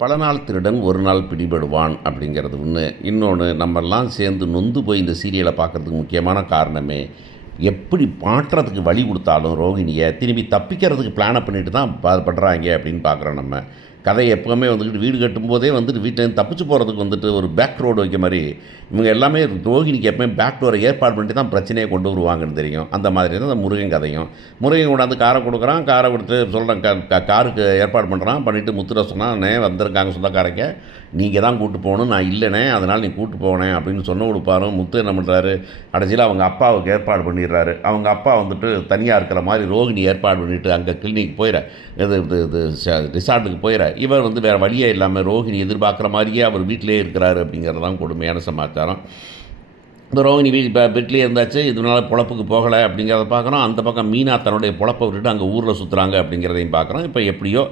பல நாள் திருடன் ஒரு நாள் பிடிபடுவான் அப்படிங்கிறது ஒன்று இன்னொன்று நம்மெல்லாம் சேர்ந்து நொந்து போய் இந்த சீரியலை பார்க்குறதுக்கு முக்கியமான காரணமே எப்படி மாற்றுறதுக்கு வழி கொடுத்தாலும் ரோகிணியை திரும்பி தப்பிக்கிறதுக்கு பிளானை பண்ணிட்டு தான் ப- படுறாங்க அப்படின்னு பார்க்குறோம் நம்ம. கதை எப்போவுமே வந்துக்கிட்டு வீடு கட்டும்போதே வந்துட்டு வீட்டிலேருந்து தப்பிச்சு போகிறதுக்கு வந்துட்டு ஒரு பேக் ரோடு வைக்க மாதிரி இவங்க எல்லாமே ரோகிணிக்கு எப்பவுமே பேக் டோரை ஏற்பாடு பண்ணிட்டு தான் பிரச்சனையை கொண்டு வருவாங்கன்னு தெரியும். அந்த மாதிரி தான் அந்த முருகன் கதையும். முருகன் கொண்டாந்து காரை கொடுக்குறான் காரை கொடுத்து சொல்கிறேன் க காருக்கு ஏற்பாடு பண்ணுறான் பண்ணிவிட்டு முத்துர சொன்னானே வந்திருக்காங்க சொந்தக்காரங்க. நீங்கள் தான் கூட்டு போகணும் நான் இல்லைனே அதனால் நீ கூட்டு போனேன் அப்படின்னு சொன்ன கொடுப்பாரு முத்து என்ன பண்ணுறாரு கடைசியில் அவங்க அப்பாவுக்கு ஏற்பாடு பண்ணிடுறாரு. அவங்க அப்பா வந்துட்டு தனியாக இருக்கிற மாதிரி ரோகிணி ஏற்பாடு பண்ணிவிட்டு அங்கே கிளினிக் போயிட இது இது இது ரிசார்ட்டுக்கு போயிட இவர் வந்து வேறு வழியே இல்லாமல் ரோகிணி எதிர்பார்க்குற மாதிரியே அவர் வீட்டிலே இருக்கிறாரு அப்படிங்கிறதான் கொடுமையான சமாச்சாரம். இந்த ரோகிணி வீடு இப்போ வீட்லேயே இருந்தாச்சு இதனால பொழப்புக்கு போகலை அப்படிங்கிறத பார்க்குறோம். அந்த பக்கம் மீனா தன்னுடைய பொழப்பை விட்டுட்டு அங்கே ஊரில் சுற்றுறாங்க அப்படிங்கிறதையும் பார்க்குறோம். இப்போ எப்படியோ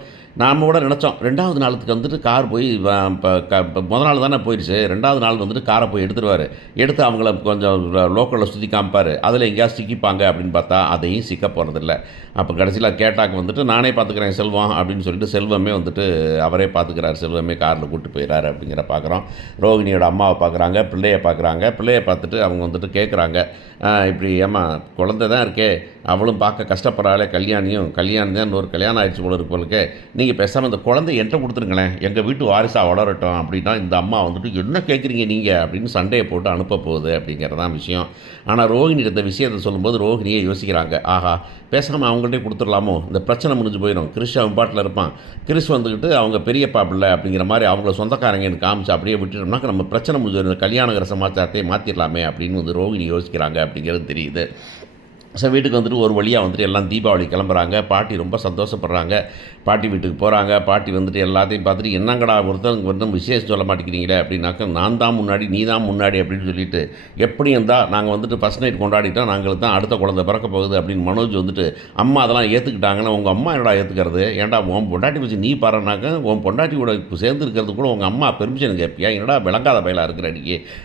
நாம் கூட நினச்சோம் ரெண்டாவது நாளுக்கு வந்துட்டு கார் போய் இப்போ முத நாள் தானே போயிடுச்சு ரெண்டாவது நாள் வந்துட்டு காரை போய் எடுத்துருவார். எடுத்து அவங்கள கொஞ்சம் லோக்கலில் சுற்றி காமிப்பார். அதில் எங்கேயாவது சிக்கிப்பாங்க அப்படின்னு பார்த்தா அதையும் சிக்க போகிறதில்ல அப்போ கடைசியில் கேட்டாக்கு வந்துட்டு நானே பார்த்துக்கிறேன் செல்வம் அப்படின்னு சொல்லிட்டு செல்வமே வந்துட்டு அவரே பார்த்துக்கிறார் செல்வமே காரில் கூப்பிட்டு போயிடறாரு அப்படிங்கிற பார்க்குறோம் ரோகிணியோட அம்மாவை பார்க்குறாங்க பிள்ளையை பார்க்குறாங்க பிள்ளையை பார்த்துட்டு அவங்க வந்துட்டு கேட்குறாங்க இப்படி ஏம்மா குழந்தை தான் இருக்கே. அவளும் பார்க்க கஷ்டப்படுறாளே கல்யாணியும் கல்யாணம் தான் இன்னொரு கல்யாணம் ஆயிடுச்சு போல இருக்கு போலுக்கு நீங்கள் பேசாமல் இந்த குழந்தை என்கிட்ட கொடுத்துருங்களேன். எங்கள் வீட்டு வாரிசாக வளரட்டும் அப்படின்னா இந்த அம்மா வந்துட்டு என்ன கேட்குறீங்க நீங்கள் அப்படின்னு சண்டையை போட்டு அனுப்ப போகுது அப்படிங்கிறதான் விஷயம். ஆனால் ரோஹிணி இந்த விஷயத்தை சொல்லும்போது ரோஹிணியை யோசிக்கிறாங்க. ஆஹா பேசாமல் அவங்கள்ட்டே கொடுத்துடலாமோ? இந்த பிரச்சனை முடிஞ்சு போயிடும் கிறிஷ் அவன் பாட்டில் இருப்பான். கிறிஷ் வந்துக்கிட்டு அவங்க பெரியப்பா பிள்ளை அப்படிங்கிற மாதிரி அவங்கள சொந்தக்காரங்கன்னு காமிச்சு அப்படியே விட்டுட்டோம்னாக்க நம்ம பிரச்சனை முடிஞ்சு கல்யாணகர கல்யாணங்கிற சமாச்சாரத்தை மாற்றிடலாமே அப்படின்னு வந்து ரோஹிணி யோசிக்கிறாங்க அப்படிங்கிறது தெரியுது. ஸோ வீட்டுக்கு வந்துட்டு ஒரு வழியாக வந்துட்டு எல்லாம் தீபாவளி கிளம்புறாங்க. பாட்டி ரொம்ப சந்தோஷப்படுறாங்க. பாட்டி வீட்டுக்கு போகிறாங்க பாட்டி வந்துட்டு எல்லாத்தையும் பார்த்துட்டு என்னங்கடா ஒருத்தருக்கு வந்து விசேஷம் சொல்ல மாட்டேங்கிறீங்களே? அப்படின்னாக்க நான் தான் முன்னாடி நீ தான் முன்னாடி அப்படின்னு சொல்லிட்டு எப்படி இருந்தால் நாங்கள் வந்துட்டு ஃபஸ்ட் நைட் கொண்டாடிட்டோம் நாங்களுக்கு தான் அடுத்த குழந்தை பிறக்க போகுது அப்படின்னு மனோஜ் வந்துட்டு அம்மா அதெல்லாம் ஏற்றுக்கிட்டாங்கன்னா உங்கள் அம்மா என்னடா ஏற்றுக்கிறது ஏன்டா உன் பொண்டாட்டி வச்சு நீ பாருனாக்க உன் பொண்டாட்டி கூட சேர்ந்து இருக்கிறது கூட உங்கள் அம்மா பெர்மிஷன் கேட்பியா என்னடா விளங்காத பயிலாக இருக்கிற நீ?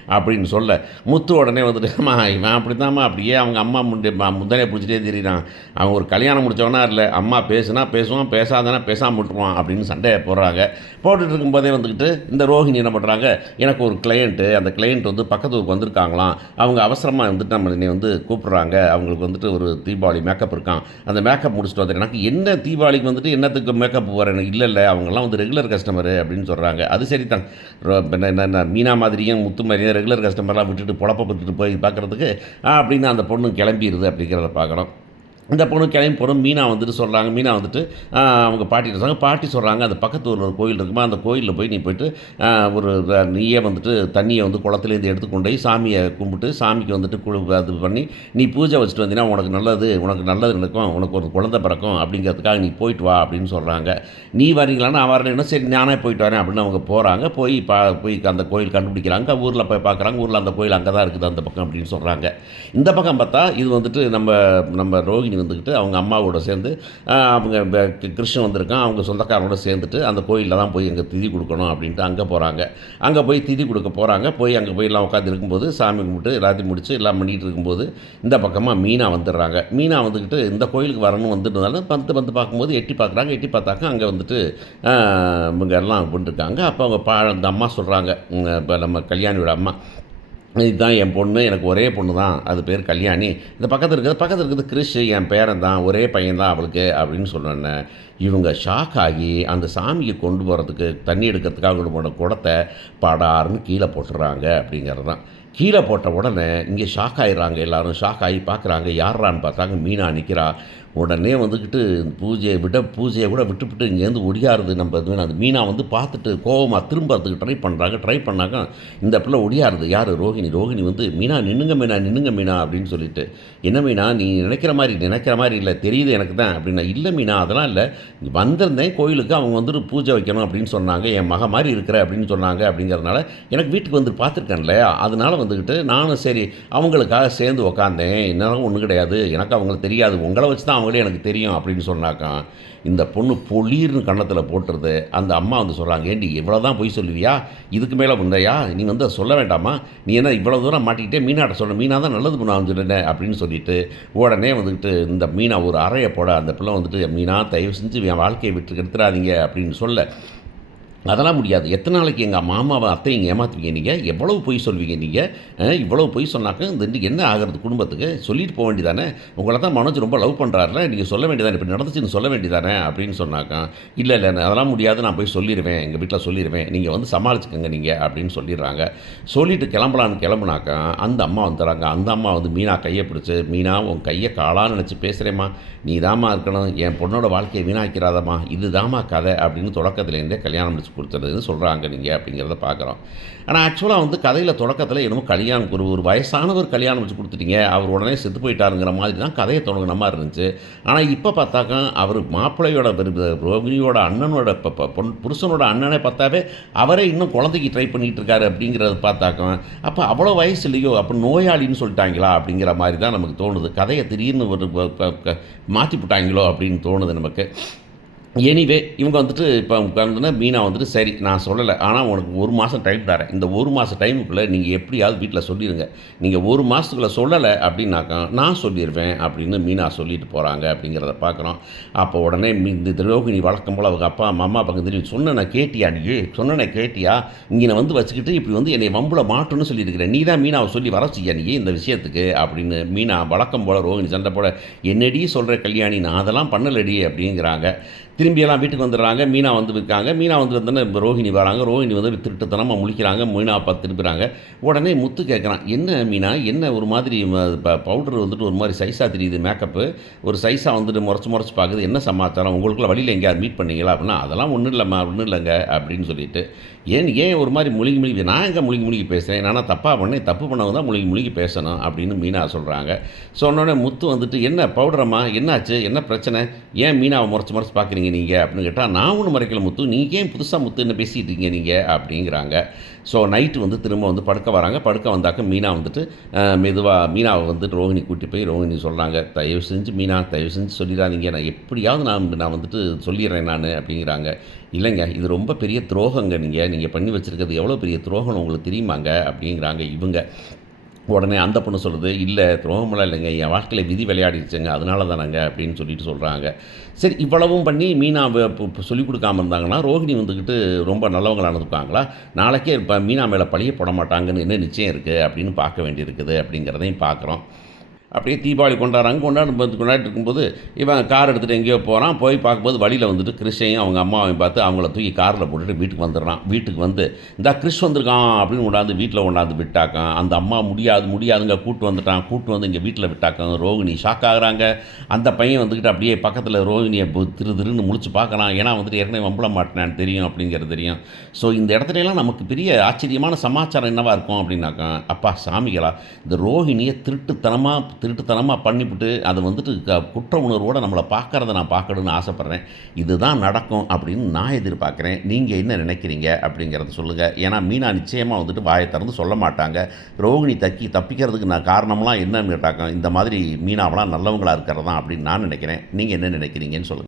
அப்படின்னு சொல்ல முத்து உடனே வந்துட்டு அம்மா இவன் அப்படி அப்படியே அவங்க அம்மா முன்னே முந்தனே பிடிச்சிட்டே தெரியுறான். அவன் ஒரு கல்யாணம் முடிச்சவனா இல்லை அம்மா பேசுனா பேசுவான் பேசாதனா பேசாமல் விட்டுருவான் அப்படின்னு சண்டையை போடுறாங்க. போட்டுட்டு இருக்கும்போதே வந்துக்கிட்டு இந்த ரோஹிணி என்ன பண்ணுறாங்க எனக்கு ஒரு கிளையண்ட்டு அந்த கிளையண்ட் வந்து பக்கத்து ஊருக்கு வந்திருக்காங்களாம். அவங்க அவசரமாக வந்துட்டு நம்ம என்னை வந்து கூப்பிட்றாங்க. அவங்களுக்கு வந்துட்டு ஒரு தீபாவளி மேக்கப் இருக்கான் அந்த மேக்கப் முடிச்சுட்டு வந்து எனக்கு என்ன தீபாவளிக்கு வந்துட்டு என்னத்துக்கு மேக்கப் வரேன் இல்லை இல்லை. அவங்கெல்லாம் வந்து ரெகுலர் கஸ்டமரு அப்படின்னு சொல்கிறாங்க அது சரி தான் என்ன- என்ன- மீனா மாதிரியும் முத்து மாதிரியும் ரெகுலர் கஸ்டமர்லாம் விட்டுட்டு பொழப்ப விட்டுட்டு போய் பார்க்குறதுக்கு அப்படின்னு அந்த பொண்ணு கிளம்பிடுது அப்படிங்கிறத பார்க்குறோம் இந்த பொண்ணு கிளம்பி போகிறோம் மீனா வந்துட்டு சொல்கிறாங்க மீனா வந்துட்டு அவங்க பாட்டிகிட்ட சொல்கிறாங்க பாட்டி சொல்கிறாங்க அந்த பக்கத்து ஊரில் ஒரு கோயில் இருக்குமா? அந்த கோயிலில் போய் நீ போயிட்டு ஒரு நீயே வந்துட்டு தண்ணியை வந்து குளத்துலேருந்து எடுத்து கொண்டு போய் சாமியை கும்பிட்டு சாமிக்கு வந்துட்டு குழு அது பண்ணி நீ பூஜை வச்சுட்டு வந்தீங்கன்னா உனக்கு நல்லது உனக்கு நல்லது நடக்கும் உனக்கு ஒரு குழந்தை பிறக்கும் அப்படிங்கிறதுக்காக நீ போயிட்டு வா அப்படின்னு சொல்கிறாங்க நீ வரீங்களான்னு நான் வரலைன்னா சரி நானே போயிட்டு வரேன் அப்படின்னு அவங்க போகிறாங்க போய் பா போய் அந்த கோயில் கண்டுபிடிக்கிறாங்க. ஊரில் போய் பார்க்குறாங்க ஊரில் அந்த கோயில் அங்கே தான் இருக்குது அந்த பக்கம் அப்படின்னு சொல்கிறாங்க இந்த பக்கம் பார்த்தா இது வந்துட்டு நம்ம நம்ம ரோகிணி இருந்துக்கிட்டு அவங்க அம்மாவோட சேர்ந்து அவங்க கிருஷ்ணன் வந்திருக்கான் அவங்க சொந்தக்காரோட சேர்ந்துட்டு அந்த கோயிலில் தான் போய் எங்கள் திதி கொடுக்கணும் அப்படின்ட்டு அங்கே போகிறாங்க அங்கே போய் திதி கொடுக்க போகிறாங்க போய் அங்கே போய் எல்லாம் உட்காந்து இருக்கும்போது சாமி கும்பிட்டு எல்லாத்தையும் முடித்து எல்லாம் பண்ணிகிட்டு இருக்கும்போது இந்த பக்கமாக மீனா வந்துடுறாங்க. மீனா வந்துக்கிட்டு இந்த கோயிலுக்கு வரணும் வந்துட்டதால வந்து வந்து பார்க்கும்போது எட்டி பார்க்குறாங்க. எட்டி பார்த்தாக்க அங்கே வந்துட்டு இவங்க எல்லாம் பண்ணிருக்காங்க அப்போ அவங்க பா அந்த அம்மா சொல்கிறாங்க இப்போ நம்ம கல்யாணியோட அம்மா இதுதான் என் பொண்ணு எனக்கு ஒரே பொண்ணு தான் அது பேர் கல்யாணி. இந்த பக்கத்தில் இருக்கிறது பக்கத்தில் இருக்கிறது கிறிஷ் என் பேரன் தான் ஒரே பையன் தான் அவளுக்கு அப்படின்னு சொன்னோன்னே இவங்க ஷாக் ஆகி அந்த சாமிக்கு கொண்டு போகிறதுக்கு தண்ணி எடுக்கிறதுக்காக கொண்டு போன குடத்தை படாருன்னு கீழே போட்டுடுறாங்க அப்படிங்கிறது தான் கீழே போட்ட உடனே இங்கே ஷாக் ஆகிடுறாங்க எல்லாரும். ஷாக் ஆகி பார்க்குறாங்க யாரான்னு பார்த்தாங்க மீனா நிற்கிறா உடனே வந்துக்கிட்டு பூஜையை விட பூஜையை கூட விட்டுவிட்டு இங்கேருந்து ஒடியாருது நம்ம இது அந்த மீனா வந்து பார்த்துட்டு கோவமாக திரும்ப அதுக்கு ட்ரை பண்ணுறாங்க ட்ரை பண்ணாங்க. இந்த பிள்ளை ஒடியாருது. யார்? ரோஹிணி. ரோஹிணி வந்து மீனா நின்னுங்க மீனா நின்னுங்க மீனா அப்படின்னு சொல்லிட்டு. என்ன மீனா? நீ நினைக்கிற மாதிரி நினைக்கிற மாதிரி இல்லை. தெரியுது எனக்கு தான் அப்படின்னா இல்லை மீனா அதெல்லாம் இல்லை. வந்திருந்தேன். கோயிலுக்கு அவங்க வந்துட்டு பூஜை வைக்கணும் அப்படின்னு சொன்னாங்க. என் மக மாதிரி இருக்கிற அப்படின்னு சொன்னாங்க. அப்படிங்கிறதுனால எனக்கு வீட்டுக்கு வந்து பார்த்துருக்கேன்ல அதனால வந்துக்கிட்டு நானும் சரி அவங்களுக்காக சேர்ந்து உக்காந்தேன். என்னாலும் ஒன்றும் கிடையாது. எனக்கு அவங்களுக்கு தெரியாது. உங்களை வச்சு தான் அவங்களே எனக்கு தெரியும் அப்படின்னு சொன்னாக்கா இந்த பொண்ணு பொலீர்னு கன்னத்தில் போட்டுருது அந்த அம்மா வந்து சொல்கிறாங்க ஏண்டி இவ்வளோ தான் போய் சொல்லுவியா? இதுக்கு மேலே உண்டையா நீ வந்து அதை சொல்ல வேண்டாமா? நீ என்ன இவ்வளோ தூரம் மாட்டிக்கிட்டே மீனாட்ட சொல்ல மீனா தான் நல்லது பண்ணான்னு சொல்லிட்டேன் அப்படின்னு சொல்லிட்டு உடனே வந்துக்கிட்டு இந்த மீனா ஒரு அறையை போட அந்த பிள்ளை வந்துட்டு மீனா தயவு செஞ்சு என் வாழ்க்கையை விட்டு கெடுத்துடாதீங்க அப்படின்னு சொல்ல அதெல்லாம் முடியாது. எத்தனை நாளைக்கு எங்கள் மாமாவை அத்தையும் ஏமாற்றுவீங்க நீங்கள் எவ்வளவு பொய் சொல்வீங்க நீங்கள் இவ்வளவு பொய் சொன்னாக்க இந்த என்ன ஆகிறது குடும்பத்துக்கு? சொல்லிட்டு போக வேண்டியதானே? உங்களை தான் மனோஜ் ரொம்ப லவ் பண்ணுறாருல நீங்கள் சொல்ல வேண்டியதானே? இப்படி நடந்துச்சுன்னு சொல்ல வேண்டியதானே? அப்படின்னு சொன்னாக்கா இல்லை இல்லை அதெல்லாம் முடியாது நான் போய் சொல்லிடுவேன் எங்கள் வீட்டில் சொல்லிடுவேன் நீங்கள் வந்து சமாளிச்சுக்கோங்க நீங்கள் அப்படின்னு சொல்லிடுறாங்க. சொல்லிட்டு கிளம்பலான்னு கிளம்புனாக்கா அந்த அம்மா வந்துடுறாங்க. அந்த அம்மா வந்து மீனா கையை பிடிச்சி மீனா உன் கையை காலான்னு நினச்சி பேசுகிறேம்மா நீ தாம்மா இருக்கணும். என் பொண்ணோட வாழ்க்கையை வீணாக்கிறாதம்மா. இது தாம்மா கதை அப்படின்னு தொடக்கத்துலேருந்தே கல்யாணம் முடிச்சு சொல்கிறாங்க நீங்கள் அப்படிங்கிறத பார்க்குறோம் ஆனால் ஆக்சுவலாக வந்து கதையில் தொடக்கத்தில் என்னமோ கல்யாணம் ஒரு ஒரு வயசானவர் கல்யாணம் வச்சு கொடுத்துட்டீங்க அவர் உடனே செத்து போயிட்டாருங்கிற மாதிரி தான் கதையை தொடங்கின மாதிரி இருந்துச்சு. ஆனால் இப்போ பார்த்தாக்கா அவர் மாப்பிள்ளையோட ரோகிணியோட அண்ணனோட பொன் புருஷனோட அண்ணனை பார்த்தாவே அவரே இன்னும் குழந்தைக்கு ட்ரை பண்ணிகிட்டு இருக்காரு அப்படிங்கிறத பார்த்தாக்கா அப்போ அவ்வளோ வயசு இல்லையோ அப்போ நோயாளின்னு சொல்லிட்டாங்களா அப்படிங்கிற மாதிரி தான் நமக்கு தோணுது. கதையை திடீர்னு ஒரு க- மாற்றி போட்டாங்களோ அப்படின்னு தோணுது நமக்கு. எனிவே இவங்க வந்துட்டு இப்போ உட்காந்துன்னா மீனா வந்துட்டு சரி நான் சொல்லலை. ஆனால் உனக்கு ஒரு மாதம் டைம் தரேன். இந்த ஒரு மாதம் டைமுக்குள்ளே நீங்கள் எப்படியாவது வீட்டில் சொல்லிடுங்க நீங்கள் ஒரு மாதத்துக்குள்ளே சொல்லலை அப்படின்னாக்கா நான் சொல்லிடுவேன் அப்படின்னு மீனா சொல்லிட்டு போகிறாங்க அப்படிங்கிறத பார்க்குறோம் அப்போ உடனே இந்த திரோகிணி வழக்கம் போல் அவங்க அப்பா அம்மா அம்மா பக்கம் தெரியும் சொன்னேன் கேட்டியா நீ? சொன்னேன் கேட்டியா? இங்கே வந்து வச்சுக்கிட்டு இப்படி வந்து என்னை வம்புல மாட்டுன்னு சொல்லியிருக்கிறேன் நீ தான் மீனாவை சொல்லி வர செய்ய. நீ இந்த விஷயத்துக்கு? அப்படின்னு மீனா வழக்கம் போல் ரோகிணி சண்டை போல் என்னடி சொல்கிற கல்யாணி? நான் அதெல்லாம் பண்ணலடி அப்படிங்கிறாங்க. திரும்பியெல்லாம் வீட்டுக்கு வந்துடுறாங்க. மீனா வந்து இருக்காங்க. மீனா வந்து வந்தோன்னே இப்போ ரோஹிணி வராங்க. ரோஹிணி வந்து திருட்டுத்தனமாக முழிக்கிறாங்க. மீனா பார்த்து திருப்புறாங்க உடனே முத்து கேட்குறான் என்ன மீனா? என்ன ஒரு மாதிரி பவுடர் வந்துட்டு ஒரு மாதிரி சைஸாக தெரியுது மேக்கப்பு ஒரு சைஸாக வந்துட்டு முறைச்சி முறைச்சி பார்க்குது என்ன சமாச்சாரம்? உங்களுக்குள்ள வழியில் எங்கேயாவது மீட் பண்ணீங்களா? அப்படின்னா அதெல்லாம் ஒன்றும் இல்லைம்மா ஒன்றும் இல்லைங்க. அப்படின்னு சொல்லிட்டு. ஏன் ஏன் ஒரு மாதிரி முழுகி முழுகி நான் எங்கே முழுகி முழுகி பேசுகிறேன் நானா தப்பாக பண்ணேன்? தப்பு பண்ணவங்க தான் முழுகி முழுகி பேசணும் அப்படின்னு மீனா சொல்கிறாங்க சொன்னோடனே முத்து வந்துட்டு என்ன பவுடரம்மா என்னாச்சு? என்ன பிரச்சனை? ஏன் மீனாவை முறைச்சி முறைச்சி பார்க்குறீங்க நீங்கள் அப்படின்னு கேட்டால் நான் ஒன்றும் மறைக்கல முத்து. நீங்கள் ஏன் புதுசாக முத்து என்ன பேசிகிட்டு இருக்கீங்க நீங்கள் அப்படிங்கிறாங்க. ஸோ நைட்டு வந்து திரும்ப வந்து படுக்க வராங்க. படுக்க வந்தாக்க மீனா வந்துட்டு மெதுவாக மீனாவை வந்துட்டு ரோஹிணி கூட்டி போய் ரோஹிணி சொல்கிறாங்க தயவு செஞ்சு மீனா தயவு செஞ்சு சொல்லிடாதீங்க. நான் எப்படியாவது நான் நான் வந்துட்டு சொல்லிடுறேன் நான் அப்படிங்கிறாங்க. இல்லைங்க இது ரொம்ப பெரிய துரோகங்க நீங்கள் நீங்கள் பண்ணி வச்சுருக்கிறது எவ்வளோ பெரிய துரோகம்னு உங்களுக்கு தெரியுமாங்க? அப்படிங்கிறாங்க இவங்க. உடனே அந்த பொண்ணு சொல்கிறது இல்லை துரோகமெல்லாம் இல்லைங்க என் வாழ்க்கையில் விதி விளையாடிடுச்சுங்க அதனால தானங்க அப்படின்னு சொல்லிட்டு சொல்கிறாங்க சரி இவ்வளவும் பண்ணி மீனா சொல்லிக் கொடுக்காம இருந்தாங்கன்னா ரோகிணி வந்துக்கிட்டு ரொம்ப நல்லவங்களாக நடந்துப்பாங்களா நாளைக்கே இப்போ மீனா மேலே பழிய போட மாட்டாங்கன்னு என்ன நிச்சயம் இருக்குது அப்படின்னு பார்க்க வேண்டியிருக்குது அப்படிங்கிறதையும் பார்க்குறோம். அப்படியே தீபாவளி கொண்டாடுறாங்க. கொண்டாடும் போது கொண்டாடிட்டு இருக்கும்போது இவன் கார் எடுத்துகிட்டு எங்கேயோ போகிறான் போய் பார்க்கும்போது வழியில் வந்துட்டு கிறிஷையும் அவங்க அம்மாவையும் பார்த்து அவங்கள தூக்கி காரில் போட்டுட்டு வீட்டுக்கு வந்துடுறான். வீட்டுக்கு வந்து இந்த கிறிஷ் வந்திருக்கான் அப்படின்னு கொண்டாந்து வீட்டில் கொண்டாந்து விட்டாக்கான். அந்த அம்மா முடியாது முடியாதுங்க. கூட்டு வந்துட்டான். கூட்டு வந்து இங்கே வீட்டில் விட்டாக்கான். ரோகிணி ஷாக் ஆகுறாங்க. அந்த பையன் வந்துக்கிட்டு அப்படியே பக்கத்தில் ரோகிணியை திரு திருன்னு முழிச்சு பார்க்குறான். ஏன்னா வந்துட்டு ஏற்கனவே வம்பள மாட்டினான்னு தெரியும் அப்படிங்கிறது தெரியும். ஸோ இந்த இடத்துலலாம் நமக்கு பெரிய ஆச்சரியமான சமாச்சாரம் என்னவாக இருக்கும் அப்படின்னாக்கா அப்பா சாமிகளா இந்த ரோஹிணியை திருட்டுத்தனமாக திருட்டுத்தனமாக பண்ணிவிட்டு அதை வந்துட்டு க- குற்ற உணர்வோடு நம்மளை பார்க்குறத நான் பார்க்கணுன்னு ஆசைப்பட்றேன். இதுதான் நடக்கும் அப்படின்னு நான் எதிர்பார்க்குறேன். நீங்கள் என்ன நினைக்கிறீங்க அப்படிங்கிறத சொல்லுங்கள் ஏன்னா மீனா நிச்சயமாக வந்துட்டு வாயை திறந்து சொல்ல மாட்டாங்க. ரோகிணி தக்கி தப்பிக்கிறதுக்கு நான் காரணம்லாம் என்னன்னு கேட்டாக்க இந்த மாதிரி மீனாவெல்லாம் நல்லவங்களாக இருக்கிறதான் அப்படின்னு நான் நினைக்கிறேன். நீங்கள் என்ன நினைக்கிறீங்கன்னு சொல்லுங்கள்